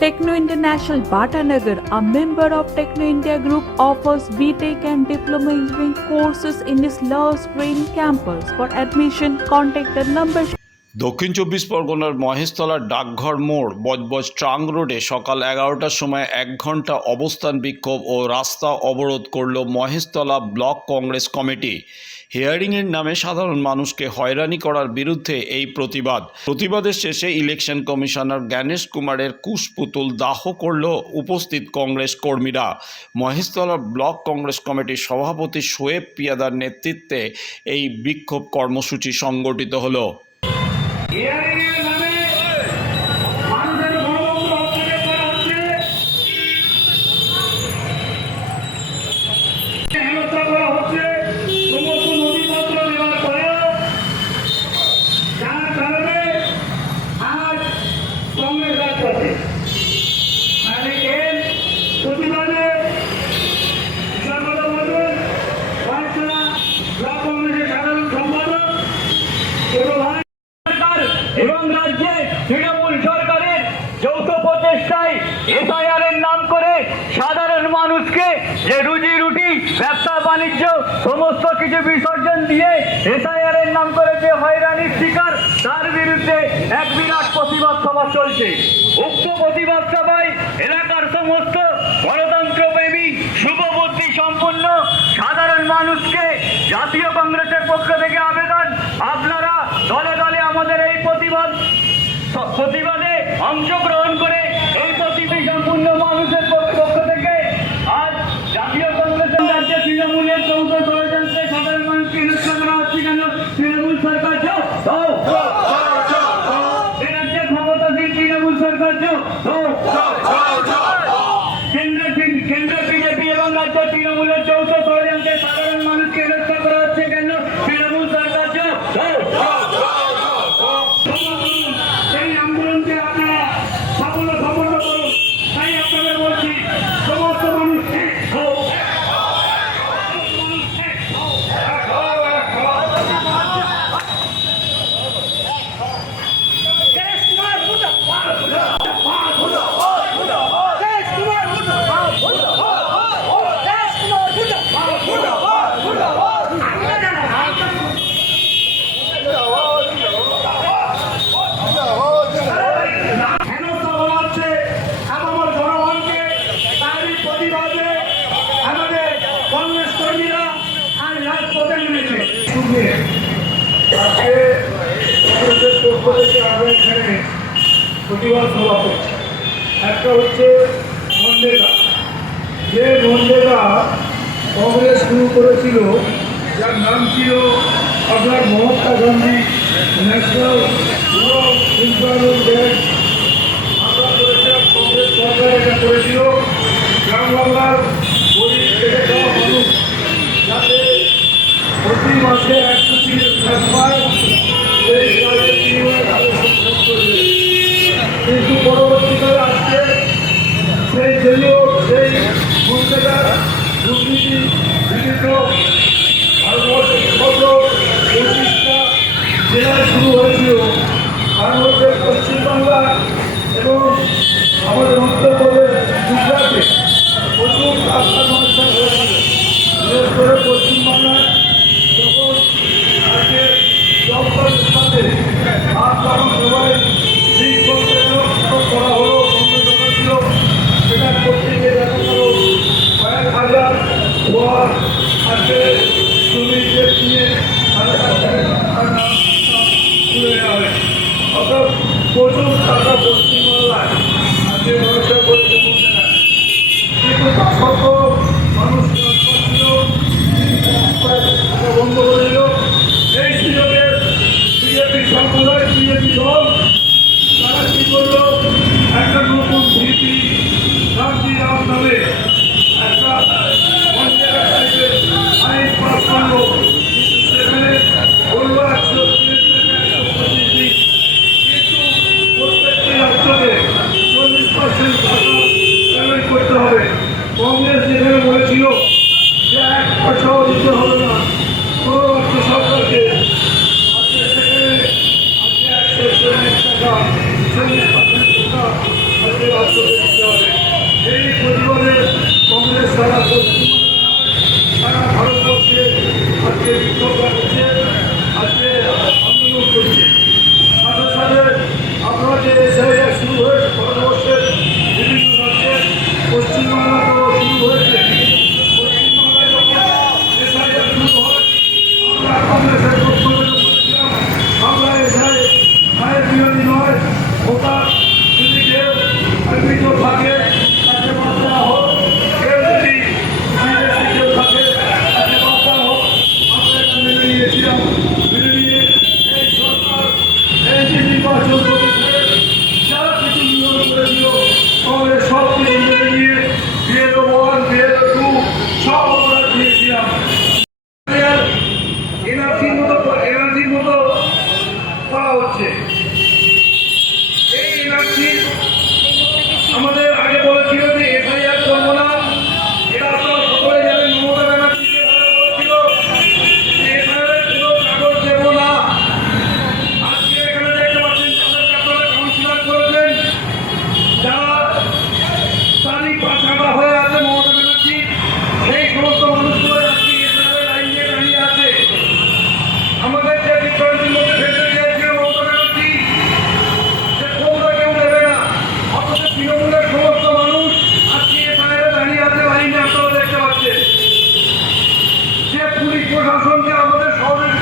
Techno International Bhatanagar, a member of Techno India Group, offers BTEC and Diploma Engineering courses in its Love Green campus. For admission, contact the number দক্ষিণ চব্বিশ পরগনার মহেশতলার ডাকঘর মোড় Budge Budge trunk রোডে সকাল এগারোটার সময় এক ঘণ্টা অবস্থান বিক্ষোভ ও রাস্তা অবরোধ করল মহেশতলা ব্লক কংগ্রেস কমিটি হিয়ারিংয়ের নামে সাধারণ মানুষকে হয়রানি করার বিরুদ্ধে এই প্রতিবাদ। প্রতিবাদের শেষে ইলেকশন কমিশনার জ্ঞানেশ কুমারের কুশপুতুল দাহ করল উপস্থিত কংগ্রেস কর্মীরা। মহেশতলা ব্লক কংগ্রেস কমিটির সভাপতি শোয়েব পিয়াদার নেতৃত্বে এই বিক্ষোভ কর্মসূচি সংগঠিত হলো হিয়ারিং এর নামে মানুষের গণতন্ত্র হস্তক্ষেপ করা হচ্ছে হেনস্থা করা হচ্ছে সমস্ত নথিপত্র দেওয়ার পরেও যার কারণে আজ কংগ্রেস রাজ আছে মানে এর প্রতিবাদে সর্বদা মন্ডল পাঁচতলা ব্লক কংগ্রেসের সাধারণ সম্পাদক ছোট ভাই সরকার এবং রাজ্যে তৃণমূল সরকারের যৌথ প্রচেষ্টায় এসআইআর এর নাম করে সাধারণ মানুষকে যে রুজি রুটি, ব্যবসা, বাণিজ্য, সমস্ত কিছু বিসর্জন দিয়ে এসআইআর এর নাম করে যে হয়রানির শিকার, তার বিরুদ্ধে এক বিরাট প্রতিবাদ সভা চলছে। উক্ত প্রতিবাদ সভায় এলাকার সমস্ত গণতন্ত্রপ্রেমী শুভবুদ্ধি সম্পন্ন সাধারণ মানুষকে জাতীয় কংগ্রেসের পক্ষ থেকে আবেদন আপনারা দলে দলে আমাদের এই প্রতিবাদ প্রতিবাদে অংশগ্রহণ করে এই প্রতিটি সম্পূর্ণ মানুষের পক্ষ পক্ষ থেকে আজ জাতীয় কংগ্রেসের রাজ্যে তৃণমূলের চৌদ্দ ষড়যন্ত্রে সাধারণ মানুষকে হেনস্থা করা হচ্ছে কেন তৃণমূল সরকার যাও দাও এ রাজ্যে ক্ষমতাসীন তৃণমূল সরকার যাও দাও কেন্দ্র কেন্দ্র বিজেপি এবং রাজ্য তৃণমূলের যৌথ ষড়যন্ত্রে সাধারণ মানুষকে হেনস্থা করা হচ্ছে কেন তৃণমূল সরকার যাও সেই আন্দোলনকে আপনারা সাফল্য সাফল্য করুন তাই আপনাদের বলছি সমস্ত মানুষ এক হও। মানুষ এক হও। এক হও, এক হও। দেশ তোমার মুর্দাবাদ। মুর্দাবাদ, মুর্দাবাদ, মুর্দাবাদ। দেশ তোমার মুর্দাবাদ, মুর্দাবাদ। দেশ তোমার মুর্দাবাদ, মুর্দাবাদ, মুর্দাবাদ। আমরা জানা, আমরা হেনস্থা করা হচ্ছে আপামর জনগণকে তারই প্রতিবাদে আমাদের কংগ্রেস কর্মীরা আজ রাজপথে নেমেছে শুনবে আজকে কংগ্রেসের পক্ষ থেকে আমরা এখানে প্রতিবাদ সভা করছি একটা হচ্ছে মন্ডেগা যে মন্ডেগা কংগ্রেস শুরু করেছিল, যার নাম ছিল আপনার মহাত্মা গান্ধী ন্যাশনাল কংগ্রেস সরকার এটা করেছিল। গ্রাম বাংলার তুলে নেওয়া হয়েছে অর্থাৎ প্রচুর টাকা পশ্চিমবাংলায় আজকে ব্যবসা করেছে। কিন্তু তা সত্ত্বেও মানুষ বন্ধ করে দিল এই সুযোগে বিজেপি সম্প্রদায় বিজেপি দল প্রশাসনকে আমাদের সহযোগিতা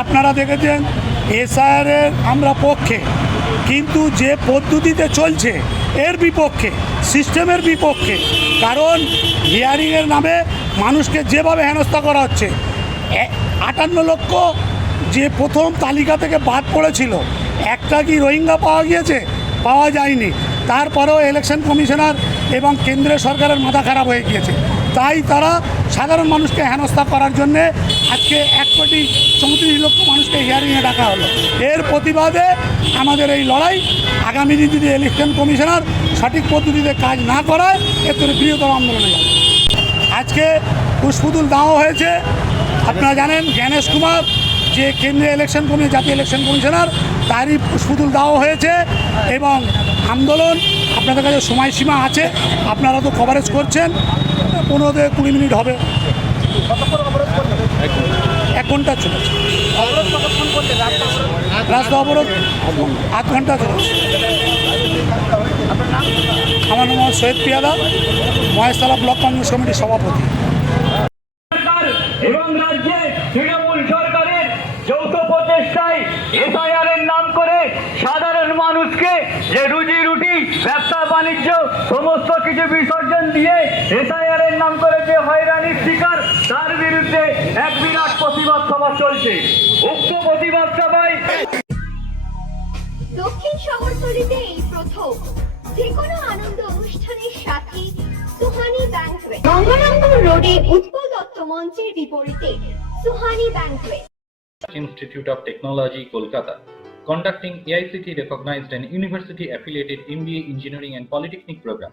আপনারা দেখেছেন, এসআইআরের আমরা পক্ষে। কিন্তু যে পদ্ধতিতে চলছে, এর বিপক্ষে, সিস্টেমের বিপক্ষে, কারণ হিয়ারিংয়ের নামে মানুষকে যেভাবে হেনস্থা করা হচ্ছে আটান্ন লক্ষ যে প্রথম তালিকা থেকে বাদ পড়েছিল, একটা কি রোহিঙ্গা পাওয়া গিয়েছে? পাওয়া যায়নি। তারপরেও ইলেকশন কমিশনার এবং কেন্দ্রীয় সরকারের মাথা খারাপ হয়ে গিয়েছে। তাই তারা সাধারণ মানুষকে হেনস্থা করার জন্যে আজকে এক কোটি চৌত্রিশ লক্ষ মানুষকে হিয়ারিংয়ে ডাকা হলো। এর প্রতিবাদে আমাদের এই লড়াই আগামী দিন যদি ইলেকশন কমিশনার সঠিক পদ্ধতিতে কাজ না করায়, এর তোর বৃহত্তম আন্দোলনে যাবে। আজকে পুষ্পুতুল দেওয়া হয়েছে। আপনারা জানেন জ্ঞানেশ কুমার, যে কেন্দ্রীয় ইলেকশন কমিশন জাতীয় ইলেকশন কমিশনার তারই পুষ্পুতুল দেওয়া হয়েছে এবং আন্দোলন আপনাদের কাছে সময়সীমা আছে, আপনারা তো কভারেজ করছেন, পনেরো থেকে কুড়ি মিনিট হবে। এক ঘণ্টা চলেছে রাস্তা অবরোধ আধ ঘণ্টা চলেছে আমার নাম সৈয়দ পিয়াদা মহেশতলা ব্লক কংগ্রেস কমিটির সভাপতি। এবং রাজ্যে তৃণমূল সরকারের যৌথ প্রচেষ্টায় এসআইআর এর নাম করে সাধারণ মানুষকে যে রুজি রুটি, ব্যবসা, বাণিজ্য, সমস্ত কিছু বিসর্জন দিয়ে এসআইআর এর নাম করে যে হয়রানির শিকার, তার বিরুদ্ধে এক বিরাট প্রতিবাদ সভা চলছে উক্ত প্রতিবাদ সভায় দক্ষিণ শহরতলিতে এই প্রথম যে কোনো আনন্দ অনুষ্ঠানের সাথে সুহানি ব্যাংকুয়েট গঙ্গারামপুর রোডে উৎপল দত্ত মঞ্চের বিপরীতে Suhani banquet Institute of Technology, Kolkata, conducting AICT recognized and university affiliated MBA Engineering and Polytechnic program.